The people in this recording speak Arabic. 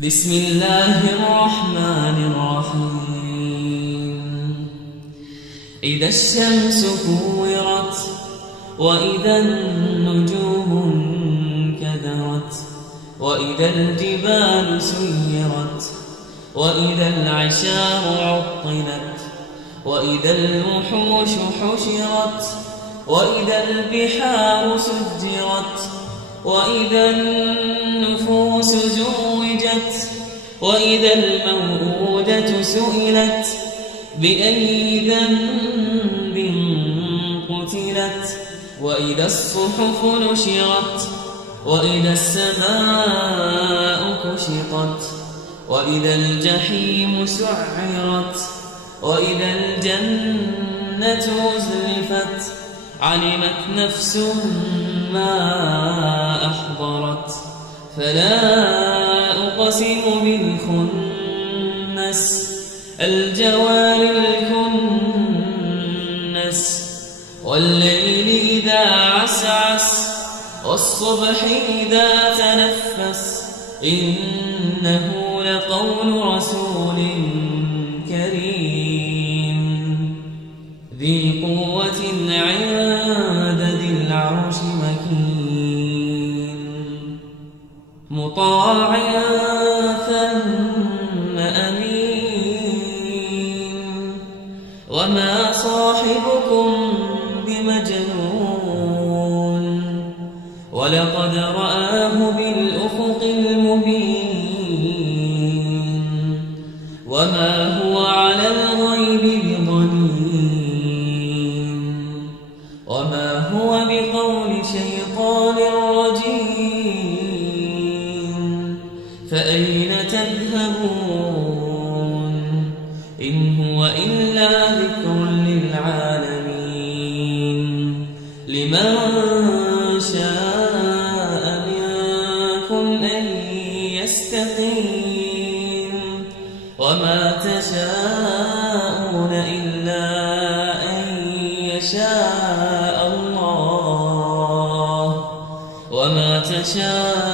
بسم الله الرحمن الرحيم إذا الشمس كورت وإذا النجوم انكدرت وإذا الجبال سيرت وإذا العشار عطلت وإذا الوحوش حشرت وإذا البحار سجرت وإذا النفوس زوجت وإذا الموءودة سئلت بأي ذنب قتلت وإذا الصحف نشرت وإذا السماء كشطت وإذا الجحيم سعرت وإذا الجنة أزلفت علمت نفس ما أحضرت فلا أقسم بالخنس الجوار الكنس والليل إذا عسعس والصبح إذا تنفس إنه لقول رسول كريم ذي قوة عند ذي العرش مكين مطاع ثم أمين وما صاحبكم بمجنون ولقد رآه بالأفق المبين وما هو على الغيب بضنين وما هو بقول شيطان رجيم فأين تذهبون إن هو إلا ذكر للعالمين لمن شاء منكم أن يستقيم وما تشاءون إلا أن يشاء الله وما تشاءون